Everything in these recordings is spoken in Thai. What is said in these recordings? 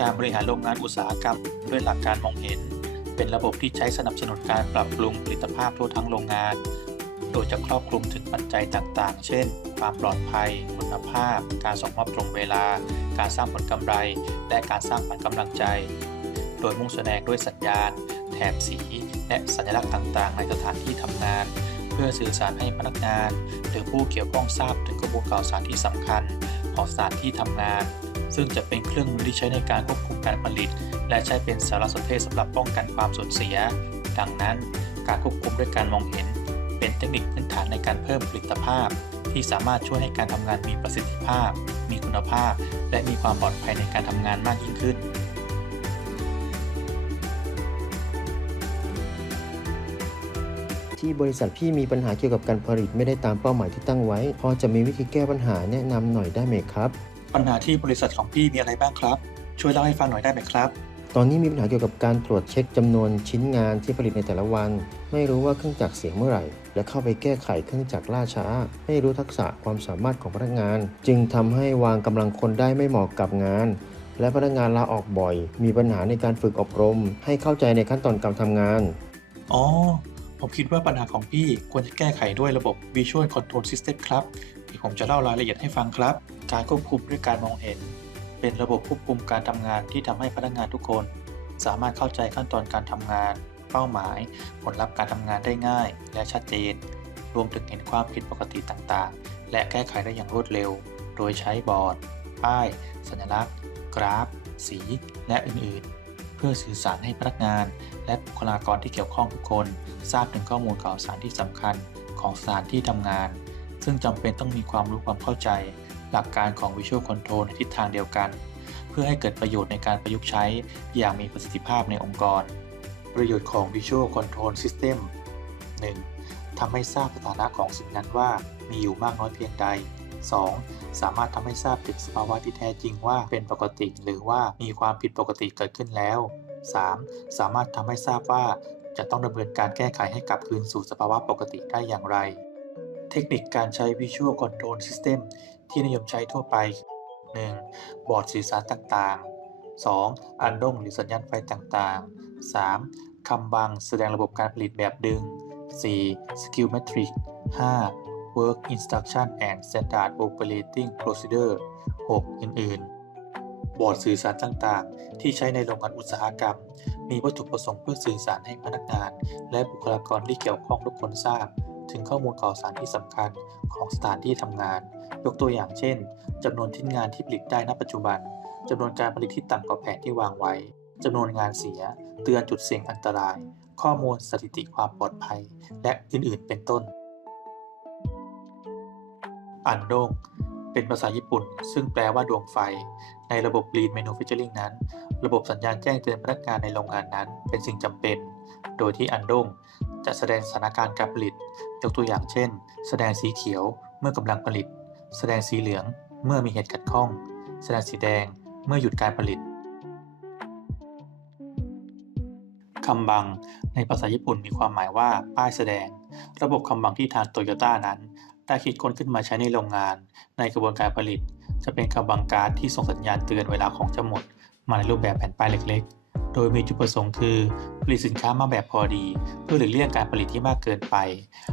การบริหารโรงงานอุตสาหกรรมด้วยหลักการมองเห็น เป็นระบบที่ใช้สนับสนุนการปรับปรุงผลิตภาพทั่วทั้งโรงงาน โดยจะครอบคลุมถึงปัจจัยต่าง ๆ เช่น ความปลอดภัย คุณภาพ การส่งมอบตรงเวลา การสร้างผลกำไร และการสร้างขวัญกำลังใจ โดยมุ่งแสดงด้วยสัญญาณ แถบสี และสัญลักษณ์ต่าง ๆ ในสถานที่ทำงาน เพื่อสื่อสารให้พนักงาน หรือผู้เกี่ยวข้องทราบถึงข้อมูลข่าวสารที่สำคัญของสถานที่ทำงาน ซึ่งจะเป็นเครื่องมือที่ใช้ในการควบคุมการผลิต และใช้เป็นสารสนเทศสำหรับป้องกันความสูญเสีย ดังนั้น การควบคุมด้วยการมองเห็น เป็นเทคนิคพื้นฐานในการเพิ่มผลิตภาพ ที่สามารถช่วยให้การทำงานมีประสิทธิภาพ มีคุณภาพ และมีความปลอดภัยในการทำงานมากยิ่งขึ้นที่บริษัทพี่มีปัญหาเกี่ยวกับการผลิตไม่ได้ตามเป้าหมายที่ตั้งไว้ พอจะมีวิธีแก้ปัญหาแนะนำหน่อยได้ไหมครับ ปัญหาที่บริษัทของพี่มีอะไรบ้างครับ ช่วยเล่าให้ฟังหน่อยได้ไหมครับ ตอนนี้มีปัญหาเกี่ยวกับการตรวจเช็คจำนวนชิ้นงานที่ผลิตในแต่ละวัน ไม่รู้ว่าเครื่องจักรเสียเมื่อไหร่ และเข้าไปแก้ไขเครื่องจักรล่าช้า ไม่รู้ทักษะความสามารถของพนักงาน จึงทำให้วางกำลังคนได้ไม่เหมาะกับงาน และพนักงานลาออกบ่อย มีปัญหาในการฝึกอบรม ให้เข้าใจในขั้นตอนการทำงาน อ๋อผมคิดว่าปัญหาของพี่ควรจะแก้ไขด้วยระบบ Visual Control System ครับเดี๋ยว ผมจะเล่ารายละเอียดให้ฟังครับ การควบคุมด้วยการมองเห็น เป็นระบบควบคุมการทำงานที่ทำให้พนักงานทุกคน สามารถเข้าใจขั้นตอนการทำงาน เป้าหมาย ผลลัพธ์การทำงานได้ง่าย และชัดเจน รวมถึงเห็นความผิดปกติต่างๆ และแก้ไขได้อย่างรวดเร็ว โดยใช้บอร์ด ป้าย สัญลักษณ์ กราฟ สี และอื่นๆเพื่อสื่อสารให้พนักงาน และบุคลากรที่เกี่ยวข้องทุกคน ทราบถึงข้อมูลข่าวสารที่สำคัญของสถานที่ทำงาน ซึ่งจำเป็นต้องมีความรู้ความเข้าใจ หลักการของ Visual Control ในทิศทางเดียวกัน เพื่อให้เกิดประโยชน์ในการประยุกต์ใช้อย่างมีประสิทธิภาพในองค์กร ประโยชน์ของ Visual Control System 1. ทำให้ทราบสถานะของสิ่งนั้นว่ามีอยู่มากน้อยเพียงใด 2. สามารถทำให้ทราบถึงสภาวะที่แท้จริงว่าเป็นปกติ หรือว่ามีความผิดปกติเกิดขึ้นแล้ว 3. สามารถทำให้ทราบว่าจะต้องดำเนินการแก้ไขให้กลับคืนสู่สภาวะปกติได้อย่างไร เทคนิคการใช้ Visual Control System ที่นิยมใช้ทั่วไป 1. บอร์ดสื่อสารต่างๆ 2. อันด้งหรือสัญญาณไฟต่างๆ 3. คำบังแสดงระบบการผลิตแบบดึง 4. Skill Metric 5. Work Instruction and Standard Operating Procedure 6. อื่น ๆ บอร์ดสื่อสารต่างๆ ที่ใช้ในโรงงานอุตสาหกรรม มีวัตถุประสงค์เพื่อสื่อสารให้พนักงาน และบุคลากรที่เกี่ยวข้องทุกคนทราบ ถึงข้อมูลข่าวสารที่สำคัญของสถานที่ทำงาน ยกตัวอย่างเช่นจำนวนชิ้นงานที่ผลิตได้ณปัจจุบันจำนวนการผลิตที่ต่ำกว่าแผนที่วางไว้จำนวนงานเสีย เตือนจุดเสี่ยงอันตราย ข้อมูลสถิติความปลอดภัย และอื่นๆ เป็นต้น อันโดงเป็นภาษาญี่ปุ่น ซึ่งแปลว่าดวงไฟ ในระบบ Lean Manufacturing นั้น ระบบสัญญาณแจ้งเตือนพนักงานในโรงงานนั้น เป็นสิ่งจำเป็น โดยที่อันโดง จะแสดงสถานการณ์การผลิต ยกตัวอย่างเช่น แสดงสีเขียวเมื่อกำลังผลิต แสดงสีเหลืองเมื่อมีเหตุขัดข้อง แสดงสีแดงเมื่อหยุดการผลิตคำบังในภาษาญี่ปุ่นมีความหมายว่าป้ายแสดง ระบบคำบังที่ทางโตโยต้านั้นได้คิดค้นขึ้นมาใช้ในโรงงาน ในกระบวนการผลิต จะเป็นคำบังการ์ดที่ส่งสัญญาณเตือนเวลาของจะหมด มาในรูปแบบแผ่นป้ายเล็กๆ โดยมีจุดประสงค์คือ ผลิตสินค้ามาแบบพอดี เพื่อหลีกเลี่ยงการผลิตที่มากเกินไป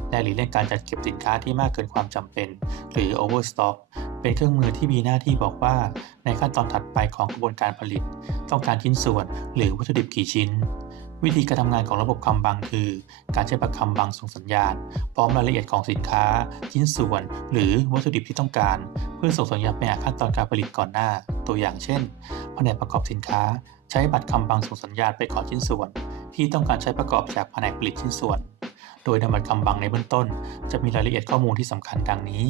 และหลีกเลี่ยงการจัดเก็บสินค้าที่มากเกินความจำเป็น หรือ overstock เป็นเครื่องมือที่มีหน้าที่บอกว่า ในขั้นตอนถัดไปของกระบวนการผลิต ต้องการชิ้นส่วนหรือวัตถุดิบกี่ชิ้น วิธีการทำงานของระบบคำบังคือ การใช้ปากคำบังส่งสัญญาณ พร้อมรายละเอียดของสินค้า ชิ้นส่วน หรือวัตถุดิบที่ต้องการ เพื่อส่งสัญญาณไปหาขั้นตอนการผลิตก่อนหน้า ตัวอย่างเช่นแผนกประกอบสินค้า ใช้บัตรคำบังส่งสัญญาณไปขอชิ้นส่วน ที่ต้องการใช้ประกอบจากแผนกผลิตชิ้นส่วน โดยนำบัตรคำบังในเบื้องต้น จะมีรายละเอียดข้อมูลที่สำคัญดังนี้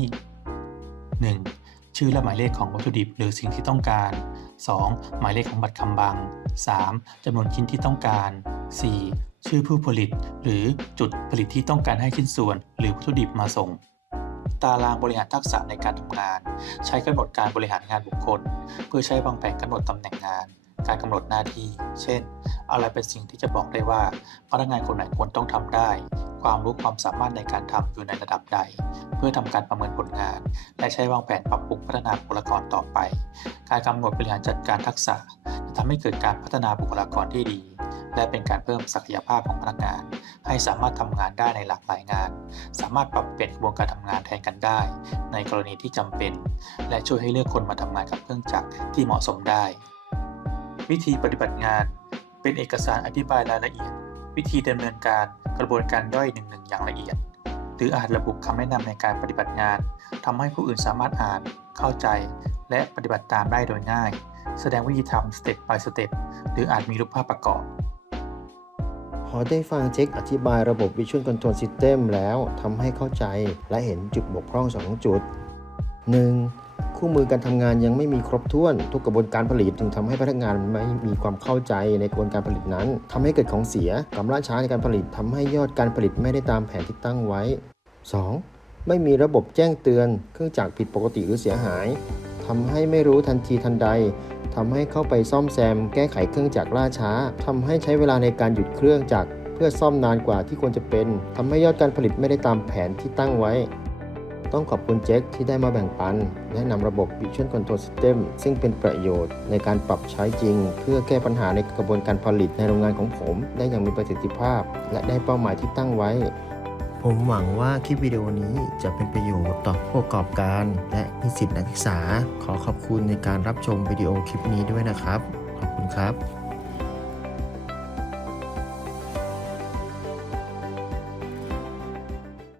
1. ชื่อและหมายเลขของวัตถุดิบหรือสิ่งที่ต้องการ 2. หมายเลขของบัตรคำบัง 3. จำนวนชิ้นที่ต้องการ 4. ชื่อผู้ผลิต หรือจุดผลิตที่ต้องการให้ชิ้นส่วน หรือวัตถุดิบมาส่ง ตารางบริหารทักษะในการทำงาน ใช้กำหนดการบริหารงานบุคคล เพื่อใช้วางแผนกำหนดตำแหน่งงาน การกำหนดหน้าที่ เช่น อะไรเป็นสิ่งที่จะบอกได้ว่า พนักงานคนไหนควรต้องทำได้ ความรู้ความสามารถในการทำอยู่ในระดับใด เพื่อทำการประเมินผลงาน และใช้วางแผนปรับปรุงพัฒนาบุคลากรต่อไป การกำหนดบริหารจัดการทักษะ จะทำให้เกิดการพัฒนาบุคลากรที่ดี และเป็นการเพิ่มศักยภาพของพนักงาน ให้สามารถทำงานได้ในหลากหลายงาน สามารถปรับเปลี่ยนกระบวนการทำงานแทนกันได้ ในกรณีที่จำเป็น และช่วยให้เลือกคนมาทำงานกับเครื่องจักรที่เหมาะสมได้ วิธีปฏิบัติงาน เป็นเอกสารอธิบายรายละเอียด วิธีดำเนินการกระบวนการย่อยหนึ่งๆอย่างละเอียด หรืออาจระบุคำแนะนำในการปฏิบัติงานทำให้ผู้อื่นสามารถอ่าน เข้าใจ และปฏิบัติตามได้โดยง่าย แสดงวิธีทำสเต็ป by สเต็ปหรืออาจมีรูปภาพประกอบ พอได้ฟังเช็คอธิบายระบบ Visual Control System แล้วทำให้เข้าใจและเห็นจุดบกพร่อง 2 จุด 1. คู่มือการทำงานยังไม่มีครบถ้วน ทุกกระบวนการผลิตจึงทำให้พนักงานไม่มีความเข้าใจในกระบวนการผลิตนั้นทำให้เกิดของเสียความล่าช้าในการผลิตทำให้ยอดการผลิตไม่ได้ตามแผนที่ตั้งไว้ 2. ไม่มีระบบแจ้งเตือน เครื่องจักรผิดปกติหรือเสียหายทำให้ไม่รู้ทันทีทันใดทำให้เข้าไปซ่อมแซม แก้ไขเครื่องจักรล่าช้าทำให้ใช้เวลาในการหยุดเครื่องจักรเพื่อซ่อมนานกว่าที่ควรจะเป็นทำให้ยอดการผลิตไม่ได้ตามแผนที่ตั้งไว้ ต้องขอบคุณเจคที่ได้มาแบ่งปัน และนำระบบ Vision Control System ซึ่งเป็นประโยชน์ในการปรับใช้จริง เพื่อแก้ปัญหาในกระบวนการผลิตในโรงงานของผม ได้อย่างมีประสิทธิภาพ และได้เป้าหมายที่ตั้งไว้ ผมหวังว่าคลิปวิดีโอนี้จะเป็นประโยชน์ต่อผู้ประกอบการ และนิสิตนักศึกษา ขอขอบคุณในการรับชมวิดีโอคลิปนี้ด้วยนะครับ ขอบคุณครับ